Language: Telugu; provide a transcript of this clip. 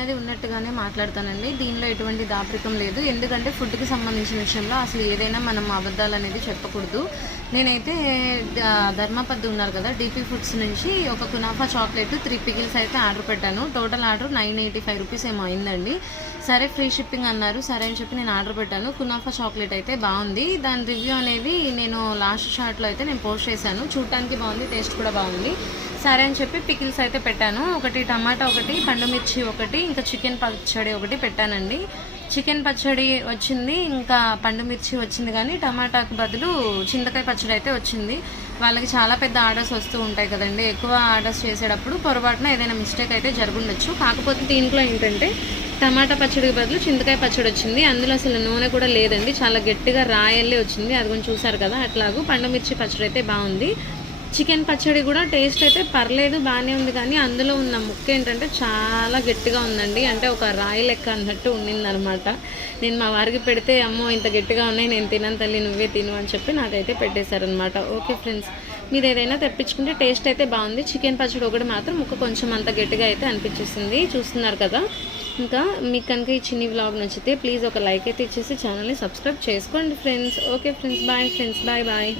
ఉన్నది ఉన్నట్టుగానే మాట్లాడతానండి. దీనిలో ఎటువంటి దాపరికం లేదు. ఎందుకంటే ఫుడ్కి సంబంధించిన విషయంలో అసలు ఏదైనా మనం అబద్ధాలు అనేది చెప్పకూడదు. నేనైతే ఆ, ధర్మపద్దు ఉన్నారు కదా డీపీ ఫుడ్స్ నుంచి ఒక కునాఫా చాక్లెట్ త్రీ పికిల్స్ అయితే ఆర్డర్ పెట్టాను. Total order nine eighty five rupees ఏమో అయిందండి. సరే ఫ్రీ షిప్పింగ్ అన్నారు. సరే అని చెప్పి నేను ఆర్డర్ పెట్టాను. కునాఫా చాక్లెట్ అయితే బాగుంది. దాని రివ్యూ అనేది నేను లాస్ట్ షార్ట్లో అయితే నేను పోస్ట్ చేశాను. చూడటానికి బాగుంది టేస్ట్ కూడా బాగుంది. సరే అని చెప్పి పికిల్స్ అయితే పెట్టాను. ఒకటి టమాటా ఒకటి పండు మిర్చి ఒకటి ఇంకా చికెన్ పచ్చడి ఒకటి పెట్టానండి. చికెన్ పచ్చడి వచ్చింది ఇంకా పండు మిర్చి వచ్చింది కానీ టమాటాకు బదులు చింతకాయ పచ్చడి అయితే వచ్చింది. వాళ్ళకి చాలా పెద్ద ఆర్డర్స్ వస్తూ ఉంటాయి కదండి. ఎక్కువ ఆర్డర్స్ చేసేటప్పుడు పొరపాటున ఏదైనా మిస్టేక్ అయితే జరుగుండొచ్చు. కాకపోతే దీంట్లో ఏంటంటే టమాటా పచ్చడికి బదులు చింతకాయ పచ్చడి వచ్చింది. అందులో అసలు నూనె కూడా లేదండి. చాలా గట్టిగా రాయల్లే వచ్చింది. అది కొంచెం చూసారు కదా అట్లాగూ పండు మిర్చి పచ్చడి అయితే బాగుంది. చికెన్ పచ్చడి కూడా టేస్ట్ అయితే పర్లేదు బాగానే ఉంది. కానీ అందులో ఉన్న ముక్క ఏంటంటే చాలా గట్టిగా ఉందండి. అంటే ఒక రాయి లెక్క అన్నట్టు ఉండిందనమాట నేను మా వారికి పెడితే అమ్మో ఇంత గట్టిగా ఉన్నాయి నేను తినను తల్లి నువ్వే తిను అని చెప్పి నాకైతే పెట్టేశారనమాట ఓకే ఫ్రెండ్స్ మీరు ఏదైనా తెప్పించుకుంటే టేస్ట్ అయితే బాగుంది. చికెన్ పచ్చడి ఒకటి మాత్రం ముక్క కొంచెం అంత గట్టిగా అయితే అనిపించేసింది. చూస్తున్నారు కదా. ఇంకా మీకు కనుక ఈ చిన్ని వ్లాగ్ నచ్చితే ప్లీజ్ ఒక లైక్ అయితే ఇచ్చేసి ఛానల్ని సబ్స్క్రైబ్ చేసుకోండి friends okay friends bye friends bye bye